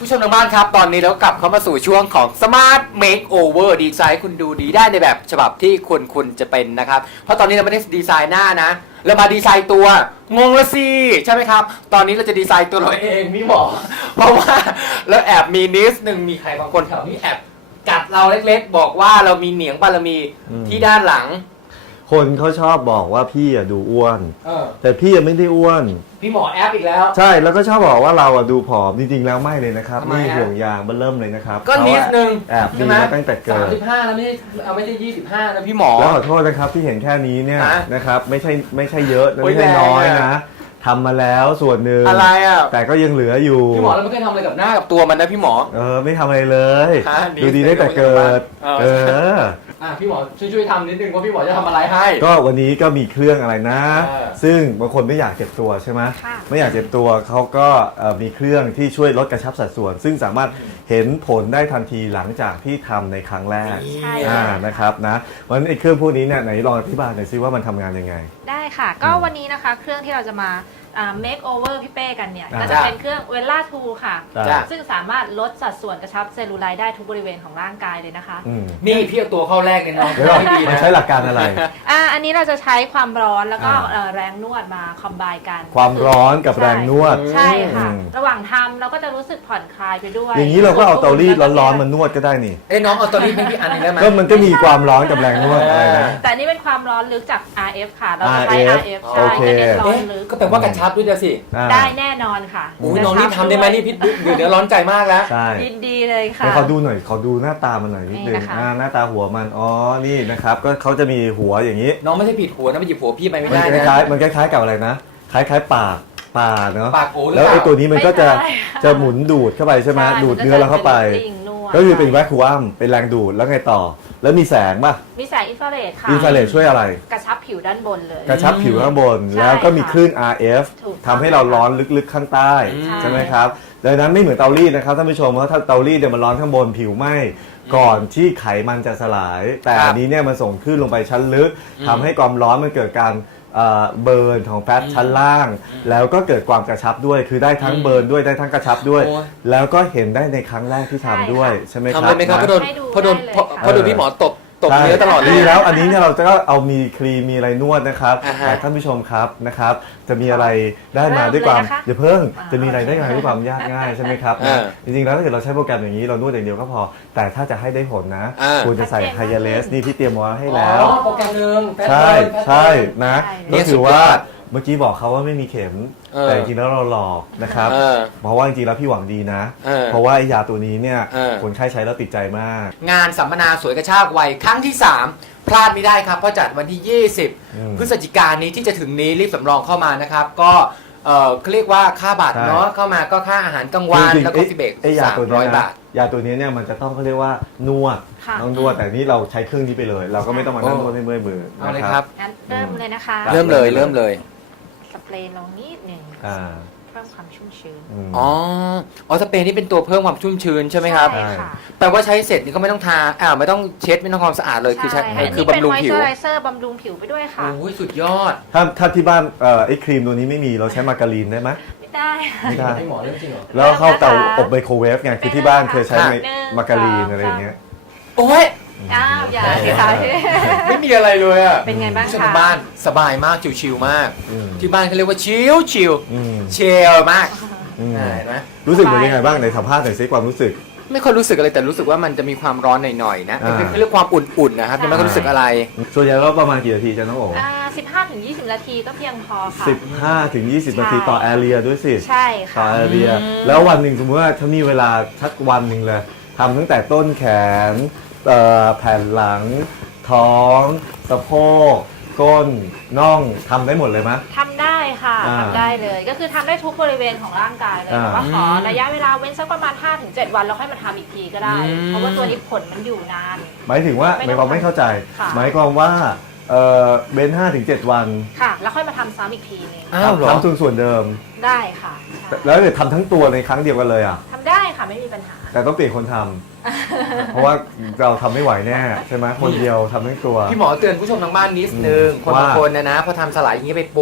ผู้ชมทางบ้านครับตอนนี้เรากลับเข้ามาสู่ช่วงของ Smart Makeover ดีไซน์คุณดูดีได้ในแบบฉบับที่คุณจะเป็นนะครับเพราะตอนนี้เราไม่ได้ดีไซน์หน้านะเรามาดีไซน์ตัวงงละสิใช่ไหมครับตอนนี้เราจะดีไซน์ตัวเราเองพี่หมอเพราะว่าเราแอบมีนิดนึงมีใครบางคนแถวนี้แอบกัดเราเล็กๆบอกว่าเรามีเหนียงบารมีที่ด้านหลังคนเขาชอบบอกว่าพี่อะดูอ้วนแต่พี่ยังไม่ได้อ้วนพี่หมอแอปอีกแล้วใช่แล้วก็ชอบบอกว่าเราอะดูผอมจริงๆแล้วไม่เลยนะครับนี่ห่วงยางเริ่มเลยนะครับก็นิดนึงแอบมีมาตั้งแต่เกิด 35แล้วไม่ใช่25นะพี่หมอแล้วขอโทษนะครับที่เห็นแค่นี้เนี่ยนะครับไม่ใช่เยอะนะไม่ใช่น้อยนะทำมาแล้วส่วนหนึ่งอะไรอ่ะแต่ก็ยังเหลืออยู่พี่หมอเราไม่เคยทำอะไรกับหน้ากับตัวมันนะพี่หมอไม่ทำอะไรเลยดูดีได้แต่เกิดพี่หมอช่วยทำนิดนึงว่าพี่หมอจะทำอะไรให้ก็วันนี้ก็มีเครื่องอะไรนะซึ่งบางคนไม่อยากเจ็บตัวใช่ไหมไม่อยากเจ็บตัวเขาก็มีเครื่องที่ช่วยลดกระชับสัดส่วนซึ่งสามารถเห็นผลได้ทันทีหลังจากที่ทำในครั้งแรกนะครับนะวันนี้เครื่องพวกนี้เนี่ยไหนลองอธิบายหน่อยซิว่ามันทำงานยังไงได้ค่ะก็วันนี้นะคะเครื่องที่เราจะมาmake over พี่เป้กันเนี่ยก็จะเป็นเครื่อง Vela 2 ค่ะซึ่งสามารถลดสัดส่วนกระชับเซลลูไลท์ได้ทุกบริเวณของร่างกายเลยนะคะนี่พี่เอาตัวเข้าแรกเนี่ยน้องมันใช้หลักการอะไรอันนี้เราจะใช้ความร้อนแล้วก็แรงนวดมาคอมไบกันความร้อนกับแรงนวดใช่ค่ะระหว่างทำเราก็จะรู้สึกผ่อนคลายไปด้วยอย่างนี้เราก็เอาเตารีดร้อนๆมานวดก็ได้นี่น้องเอาเตารีดให้พี่อันนึงได้ไหมก็มันก็มีความร้อนกับแรงนวดอะไรนะแต่นี่เป็นความร้อนลึกจาก RF ค่ะเราจะใช้ RF ใช่ก็เน้นร้อนลึกก็แปลว่ากระชับด้วยสิได้แน่นอนค่ะน้องนี่ทำได้ไหมนี่พี่เดี๋ยวร้อนใจมากแล้วยินดีเลยค่ะเขาดูหน่อยเขาดูหน้าตามันหน่อยนิดนึงหน้าตาหัวมันนี่นะครับก็เขาจะมีหัวอย่างนี้น้องไม่ใช่ผิดหัวนะไปหยิบหัวพี่ไปไม่ได้นะมันคล้ายๆกับอะไรนะคล้ายๆปากเนาะปากโอ้แล้วไอ้ตัวนี้มันก็จะหมุนดูดเข้าไปใช่ไหมดูดเนื้อเราเข้าไปก็คือเป็นแวคคูอัมเป็นแรงดูดแล้วไงต่อแล้วมีแสงป่ะมีแสงอินฟราเรดค่ะอินฟราเรดช่วยอะไรกระชับผิวด้านบนเลยกระชับผิวข้างบนแล้วก็มีคลื่น RF ทำให้เราร้อนลึกๆข้างใต้ใช่ไหมครับดังนั้นไม่เหมือนเตารีดนะครับท่านผู้ชมเพราะถ้าเตารีดเนี่ยมันร้อนข้างบนผิวไหม้ก่อนที่ไขมันจะสลายแต่อันนี้เนี่ยมันส่งคลื่นลงไปชั้นลึกทำให้ความร้อนมันเกิดการเบิร์นของแฟตชั้นล่างแล้วก็เกิดความกระชับด้วยคือได้ทั้งเบิร์นด้วยได้ทั้งกระชับด้วยแล้วก็เห็นได้ในครั้งแรกที่ทำด้วยใช่ไหมครับทำเลยไหมครับพอโดนพี่หมอตบเนื้อตลอดเลยแล้วอันนี้เนี่ยเราจะก็เอามีครีมมีอะไรนวดนะครับแต่ท่านผู้ชมครับนะครับจะมีอะไรได้มาด้วยความอย่าเพิ่งจะมีอะไรได้มาด้วยความยากง่ายใช่ไหมครับจริงๆแล้วถ้าเกิดเราใช้โปรแกรมอย่างนี้เรานวดอย่างเดียวก็พอแต่ถ้าจะให้ได้ผลนะควรจะใส่ไฮยาเลสนี่พี่เตรียมไว้ให้แล้วโปรแกรมนึงใช่นะก็คือว่าเมื่อกี้บอกเขาว่าไม่มีเข็มแต่จริงๆแล้วเราหลอกนะครับเพราะว่าจริงๆแล้วพี่หวังดีนะเพราะว่ายาตัวนี้เนี่ยคนไข้ใช้แล้วติดใจมากงานสัมมนาสวยกระชากวัยครั้งที่3พลาดไม่ได้ครับเพราะจัดวันที่20พฤศจิกายนนี้ที่จะถึงนี้รีบสำรองเข้ามานะครับก็เขาเรียกว่าค่าบัตรเนาะเข้ามาก็ค่าอาหารกลางวันแล้วก็ฟิเบก300 บาทยาตัวนี้เนี่ยมันจะต้องเขาเรียกว่านวดต้องนวดแต่นี่เราใช้เครื่องนี้ไปเลยเราก็ไม่ต้องมานั่งนวดให้เมื่อยมือเอาเลยครับงั้นเริ่มเลยนะคะเริ่มเลยสเปรย์ลงนิดหนึ่งเพิ่มความชุ่มชื้นสเปรย์นี่เป็นตัวเพิ่มความชุ่มชื้นใช่ไหมครับใช่ค่ะแปลว่าใช้เสร็จนี่ก็ไม่ต้องทาไม่ต้องเช็ดไม่ต้องความสะอาดเลยคือใช้คือบำรุงผิวเป็นมอยเจอไรเซอร์บำรุงผิวไปด้วยค่ะโอ้ยสุดยอดถ้าที่บ้านไอ้ครีมตัวนี้ไม่มีเราใช้มาการีนได้ไหมไม่ได้ให้หมอเรื่องจริงเหรอแล้วเข้าเตาอบไมโครเวฟไงคือที่บ้านเคยใช้มาการีนอะไรอย่างเงี้ยโอ้ยอย่าสิคะไม่มีอะไรเลยอ่ะเป็นไงบ้างคะที่บ้านสบายมากชิวๆมากที่บ้านเขาเรียกว่าชิลมากรู้สึกเป็นยังไงบ้างในสัมภาษณ์หน่อยซิความรู้สึกไม่ค่อยรู้สึกอะไรแต่รู้สึกว่ามันจะมีความร้อนหน่อยๆนะเป็นเรื่องความอุ่นๆนะครับยังไม่ค่อยรู้สึกอะไรส่วนใหญ่เราประมาณกี่นาทีจ๊ะน้องโอ๋ 15 ถึง 20 นาทีก็เพียงพอค่ะ 15 ถึง 20 นาทีต่อแอเรียด้วยสิใช่ค่ะต่อแอเรียแล้ววันหนึ่งสมมติว่าถ้ามีเวลาสักวันหนึ่งเลยทำตั้งแต่ต้นแขนแผ่นหลังท้องสะโพกก้นน่องทำได้หมดเลยไหมทำได้ค่ะทำได้เลยก็คือทำได้ทุกบริเวณของร่างกายเลยแต่ว่าขอระยะเวลาเว้นสักประมาณ 5-7 วันแล้วค่อยมาทำอีกทีก็ได้เพราะว่าตัวนี้ผลมันอยู่นานหมายถึงว่าหมายความไม่เข้าใจหมายความว่าเว้น 5-7 วันค่ะแล้วค่อยมาทำซ้ำอีกทีนึงทำส่วนเดิมได้ค่ะแล้วเดี๋ยวทำทั้งตัวในครั้งเดียวกันเลยอ่ะทำได้ค่ะไม่มีปัญหาแต่ต้องเปลี่ยนคนทำเพราะว่าเราทำไม่ไหวแน่ใช่ไหมคนเดียวทำทั้งตัวพี่หมอเตือนผู้ชมทางบ้านนิดนึงคนบางคนนะพอทำสลายอย่างนี้ไปปุ๊บ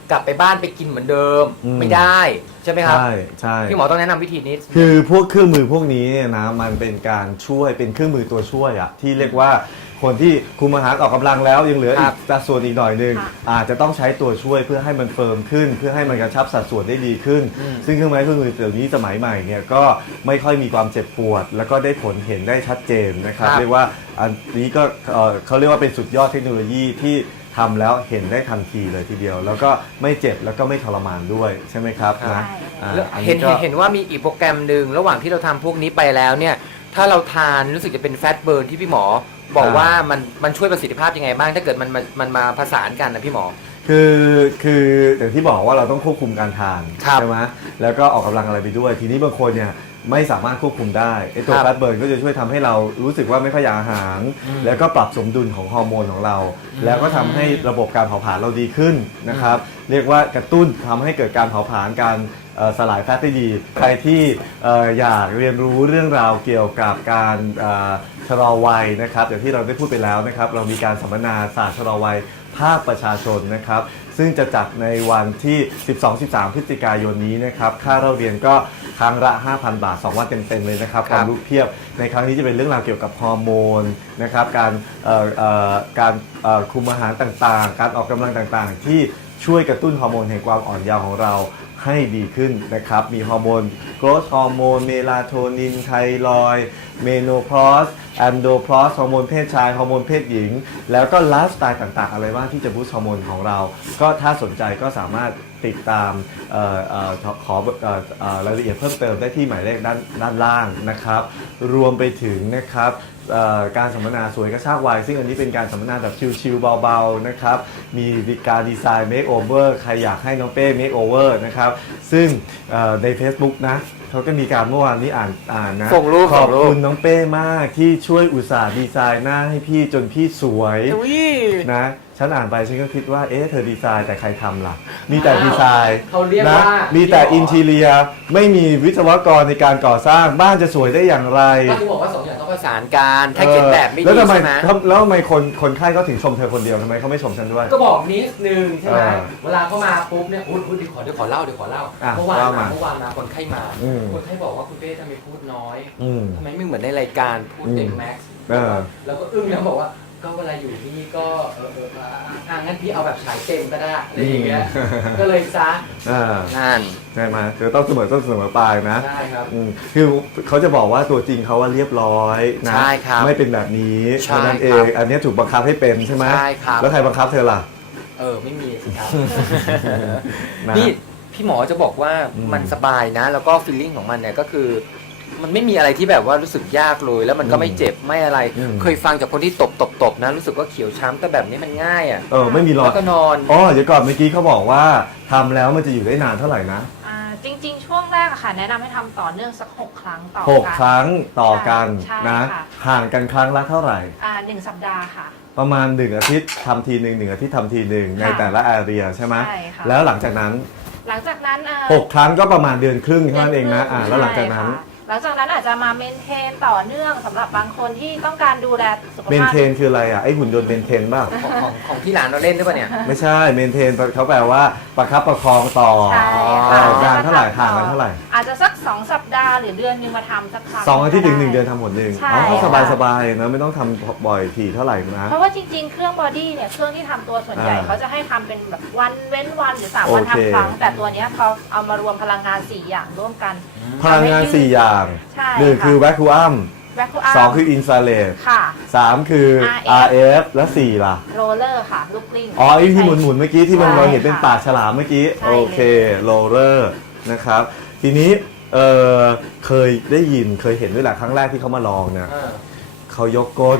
กลับไปบ้านไปกินเหมือนเดิม ไม่ได้ใช่ไหมครับใช่ใช่พี่หมอต้องแนะนำวิธีนี้คือพวกเครื่องมือพวกนี้เนี่ยนะมันเป็นการช่วยเป็นเครื่องมือตัวช่วยอะที่เรียกว่าคนที่คุมอาหารออกกำลังแล้วยังเหลืออีกสัดส่วนอีกหน่อยหนึงอาจจะต้องใช้ตัวช่วยเพื่อให้มันเฟิร์มขึ้น เพื่อให้มันกระชับสัดส่วนได้ดีขึ้น ซึ่งเครื่องไม้เครื่องมือเดี๋ยวนี้สมัยใหม่เนี่ยก็ไม่ค่อยมีความเจ็บปวด แล้วก็ได้ผลเห็นได้ชัดเจนนะครับเรียกว่าอันนี้ก็เขาเรียกว่าเป็นสุดยอดเทคโนโลยีที่ทำแล้วเห็นได้ทันทีเลยทีเดียว แล้วก็ไม่เจ็บแล้วก็ไม่ทรมานด้วยใช่ไหมครับนะอันเห็นี้นก็เห็นว่ามีอีกโปรแกรมหนึ่งระหว่างที่เราทำพวกนี้ไปแล้วเนี่ยถ้าเราทานรู้สึกจะเป็นแฟตเบิร์นที่พี่หมอบอกว่ามันช่วยประสิทธิภาพยังไงบ้างถ้าเกิดมันมาผสานกันนะพี่หมอคืออย่างที่บอกว่าเราต้องควบคุมการทานครับใช่ไหมแล้วก็ออกกำลังอะไรไปด้วย ทีนี้บางคนเนี่ยไม่สามารถควบคุมได้ไอ้ตัวครับแฟตเบิร์นก็จะช่วยทำให้เรารู้สึกว่าไม่ค่อยอยากอาหาร แล้วก็ปรับสมดุลของฮอร์โมนของเรา แล้วก็ทำให้ระบบการเผาผลาญเราดีขึ้นนะครับเรียกว่ากระตุ้นทำให้เกิดการเผาผลาญการสลายแฟตได้ดีใครที่อยากเรียนรู้เรื่องราวเกี่ยวกับการชะลอวัยนะครับอย่างที่เราได้พูดไปแล้วนะครับเรามีการสัมมนาศาสตร์ชะลอวัยภาคประชาชนนะครับซึ่งจะจัดในวันที่ 12-13 พฤศจิกายนนี้นะครับค่าเราเรียนก็ครั้งละ 5,000 บาท 2 วันเต็มๆเลยนะครับความรู้เพียบในครั้งนี้จะเป็นเรื่องราวเกี่ยวกับฮอร์โมนนะครับการคุมอาหารต่างๆการออกกำลังต่างๆที่ช่วยกระตุ้นฮอร์โมนแห่งความอ่อนเยาว์ของเราให้ดีขึ้นนะครับมีฮอร์โมนโกรทฮอร์โมนเมลาโทนินไทรอยด์เมโนพรอสแอนโดพรอสฮอร์โมนเพศชายฮอร์โมนเพศหญิงแล้วก็ไลฟ์สไตล์ต่างๆอะไรบ้างที่จะบูสต์ฮอร์โมนของเราก็ถ้าสนใจก็สามารถติดตามขอรายละเอียดเพิ่มเติมได้ที่หมายเลขด้านล่างนะครับรวมไปถึงนะครับการสัมมนาสวยกระชากวัยซึ่งอันนี้เป็นการสัมมนาแบบชิลๆเบาๆนะครับมีการดีไซน์เมคโอเวอร์ใครอยากให้น้องเป้เมคโอเวอร์นะครับซึ่งใน Facebook นะเขาก็มีการเมื่อวานนี้อ่านนะส่งรูปขอบคุณน้องเป้มากที่ช่วยอุตส่าห์ดีไซน์หน้าให้พี่จนพี่สวยนะฉันอ่านไปฉันก็คิดว่าเอ๊ะเธอดีไซน์แต่ใครทำล่ะมีแต่ดีไซน์เขาเรียกนะว่ามีแต่อินทีเรียไม่มีวิศวกรในการก่อสร้างบ้านจะสวยได้อย่างไรก็คือบอกว่าสองอย่างต้องประสานกันถ้าเขียนแบบไม่ดีแล้วทำไมใช่ไหมแล้วทำไมคนไข้เขาถึงชมเธอคนเดียวทำไมเขาไม่ชมฉันด้วยก็บอกนิดนึงใช่ไหมเออเวลาเขามาปุ๊บเนี่ยอุ๊ยเดี๋ยวขอเล่าอ่ะเมื่อวานเล่ามาคนไข้มาอืมคนไข้บอกว่าคุณเป้ทำไมพูดน้อยอืมทำไมไม่เหมือนในรายการพูดเต็มแม็กซ์เออแล้วก็อึ้งแล้วบอกว่าก็เวลาอยู่ที่นี่ก็งั้นพี่เอาแบบฉายเต็มก็ได้อะไรอย่างเงี้ยก็เลยซะ นั่นใช่ไหมเธอต้องเสมอต้นเสมอปลายนะใช่ครับคือเขาจะบอกว่าตัวจริงเขาว่าเรียบร้อยนะใช่ครับไม่เป็นแบบนี้ใช่เท่านั้นเอครังบอันนี้ถูกบังคับให้เป็นใช่ไหมใช่ครับแล้วใครบังคับเธอล่ะไม่มีสิครับนะนี่พี่หมอจะบอกว่าอืมมันสบายนะ แล้วก็ฟีลลิ่งของมันเนี่ยก็คือ มันไม่มีอะไรที่แบบว่ารู้สึกยากเลย แล้วมันก็ไม่เจ็บไม่อะไร เคยฟังจากคนที่ตบนะ รู้สึกว่าเขียวช้ำแต่แบบนี้มันง่ายอ่ะไม่มีรอแล้ยวก็นอนอ๋อเดี๋ยวก่อนเมื่อกี้เขาบอกว่าทำแล้วมันจะอยู่ได้นานเท่าไหร่นะจริงๆ ช่วงแรกอะค่ะ แนะนำให้ทำต่อเนื่องสัก 6 ครั้งต่อหกกันครั้งต่อกันใช่นะค่ะห่างกันครั้งละเท่าไหร่ 1 สัปดาห์ค่ะประมาณ1 อาทิตย์ทำทีหนึ่ง1 อาทิตย์ทำทีหนึ่งในแต่ละแอเรียใช่ไหมใช่ค่ะแล้วหลังจากนั้นหลังจากนั้น 6 ครั้งก็ประมาณเดือนครึ่งเท่านั้นเองนะแล้วหลังจากนั้นใช่ค่ะหลังจากนั้นอาจจะมาเมนเทนต่อเนื่องสำหรับบางคนที่ต้องการดูแลสุขเมนภาพเทนคืออะไรอ่ะไอหุ่นยนต์เมนเทนบ้างของที่หลานเราเล่นหรือเปล่าเนี่ยไม่ใช่เมนเทนเขาแปลว่าประคับประคองต่อใช่ค่ะงานเท่าไหร่ห่างกันเท่าไหร่อาจจะสัก 2 สัปดาห์หรือเดือนนึงมาทำสักครั้ง 2 อาทิตย์ถึงก็ 1 เดือนทำหมดหนึ่งใช่อ๋อก็สค่ะบายสบายๆนะไม่ต้องทำบ่อยถี่เท่าไหร่นะเพราะว่าจริงๆ เครื่องบอดี้เนี่ย เครื่องที่ทำตัวส่วนใหญ่ เขาจะให้ทำเป็นแบบวันเว้นวันหรือ3 วันโอเคทำครั้ง แต่ตัวเนี้ยเขาเอามารวมพลังงาน 4 อย่างร่วมกันพลังงาน 4 อย่างใช่ 1 คือแวคคูอัมแวคคูอัม 2 คืออินฟราเรดค่ะ 3 คือ RF และ 4 ล่ะโรลเลอร์ค่ะ ลูกกลิ้งอ๋อไอ้ที่หมุนๆเมื่อกี้ที่มันใช่เราเห็นเป็นค่ะปากฉลามเมื่อกี้ใช่โอเคโรลเลอร์นะครับ ทีนี้เคยได้ยินเคยเห็นด้วยแหละครั้งแรกที่เขามาลองเนี่ยเขายกก้น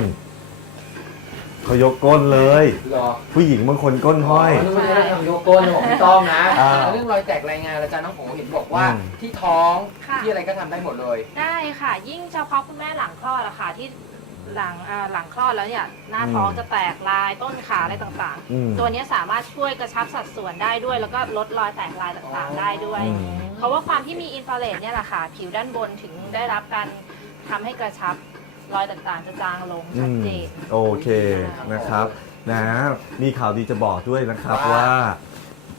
เลยหรอผู้หญิงบางคนก้นห้อยนึกว่าจะได้ทำโยโก้บอกไม่ต้องนะอ่าเรื่องรอยแตกรายงานอาจารย์น้องโอ๋เห็นบอกว่าอืมที่ท้องค่ะที่อะไรก็ทำได้หมดเลยได้ค่ะ ยิ่งเฉพาะคุณแม่หลังคลอดอะค่ะที่หลังคลอดแล้วเนี่ยหน้าท้องจะแตกลายต้นขาอะไรต่างอืมๆ ตัวเนี้ยสามารถช่วยกระชับสัดส่วนได้ด้วย แล้วก็ลดรอยแตกลายต่างๆ ได้ด้วยอืมเพราะว่าความที่มีอินฟราเรดเนี่ยแหละค่ะ ผิวด้านบนถึงได้รับการทำให้กระชับรอยต่างๆ จะจางลงชัดเจนโอเคนะครับนะมีข่าวดีจะบอกด้วยนะครับว่าว่า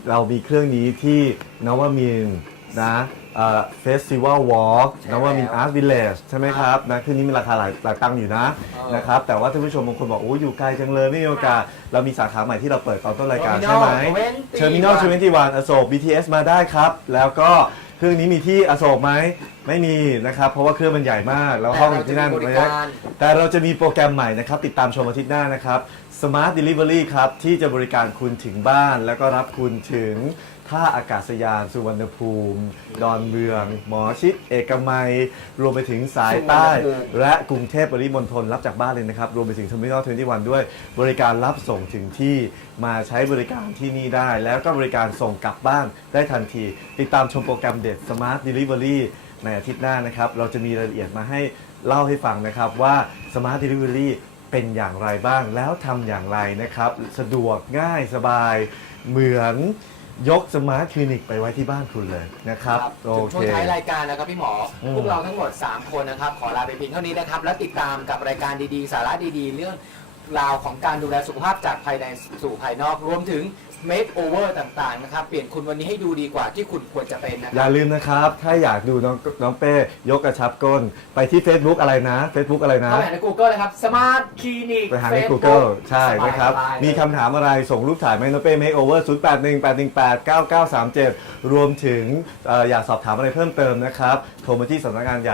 เรามีเครื่องนี้ที่นวมินทร์นะเฟสติวัลวอล์กใช่นวมินทร์อาร์ตวิลเลจใช่ไหมครับนะเครื่องนี้มีราคาหลายตังค์อยู่นะ นะครับแต่ว่าท่านผู้ชมบางคนบอกโอ้อยู่ไกลจังเลยไม่มีโอกาสเรามีสาขาใหม่ที่เราเปิดตอนต้นรายการใช่ไหม Terminal 21 อโศก BTS มาได้ครับ แล้วก็เครื่องนี้มีที่อโศกไหมไม่มีนะครับเพราะว่าเครื่องมันใหญ่มากแล้วห้องอยู่ที่นั่นแต่เราจะมีบริการแต่เราจะมีโปรแกรมใหม่นะครับติดตามชมอาทิตย์หน้านะครับ Smart Delivery ครับที่จะบริการคุณถึงบ้าน แล้วก็รับคุณถึงท่าอากาศยานสุวรรณภูมิ ดอนเมือง หมอชิดเอกมัย รวมไปถึงสายใต้ และกรุงเทพปริมณฑลรับจากบ้านเลยนะครับ รวมไปถึง Terminal 21 ด้วย บริการรับส่งถึงที่มาใช้บริการที่นี่ได้ แล้วก็บริการส่งกลับบ้านได้ทันที ติดตามชมโปรแกรมเด็ด Smart Delivery ในอาทิตย์หน้านะครับ เราจะมีรายละเอียดมาให้เล่าให้ฟังนะครับว่า Smart Delivery เป็นอย่างไรบ้างแล้วทำอย่างไรนะครับ สะดวกง่ายสบาย เหมือนยกสมาร์ทคลินิกไปไว้ที่บ้านคุณเลยนะครับโอถึงเคช่วงท้ายรายการนะครับพี่หมออืมพวกเราทั้งหมด 3 คนนะครับ ขอลาไปเพียงเท่านี้นะครับ แล้วติดตามกับรายการดีๆ สาระดีๆ เรื่องราวของการดูแลสุขภาพจากภายในสู่ภายนอก รวมถึง make over ต่างๆนะครับ เปลี่ยนคุณวันนี้ให้ดูดีกว่าที่คุณควรจะเป็นนะคอย่ารับลืมนะครับ ถ้าอยากดูน้องเป้ยกกระชับก้น ไปที่ Facebook อะไรนะ Facebook อะไรนะเข้าไปหาใน Google เลยครับ Smart Clinic ไปหาใน Facebook Google ใช่นะครับสบายๆมีคำถามอะไรส่งรูปถ่ายมาให้น้องเป้ make over 0818189937 รวมถึงอยากสอบถามอะไรเพิ่มเติมนะครับ โทรมาที่สำนักงานใหญ่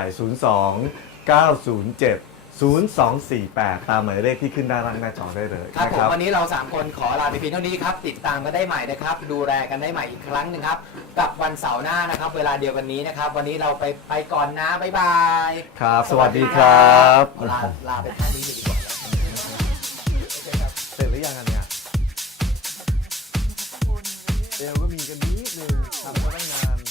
02-907-0248 ตามหมายเลขที่ขึ้นด้านล่างหน้าจอได้เลยครับนะผคมรับวันนี้เรา 3 คนขอลาไปเพียงเท่านี้ครับ ติดตามกันได้ใหม่นะครับ ดูแลกันได้ใหม่อีกครั้งหนึ่งครับ กับวันเสาร์หน้านะครับ เวลาเดียวกันนี้นะครับ วันนี้เราไปก่อนนะ บ๊ายบายครับ สวัสดีครับลาไปท่านี้เลยดีกว่าเสร็จหรือยังอันเนี่ยเอวก็มีกันนิดนึงทำมาตั้งนาน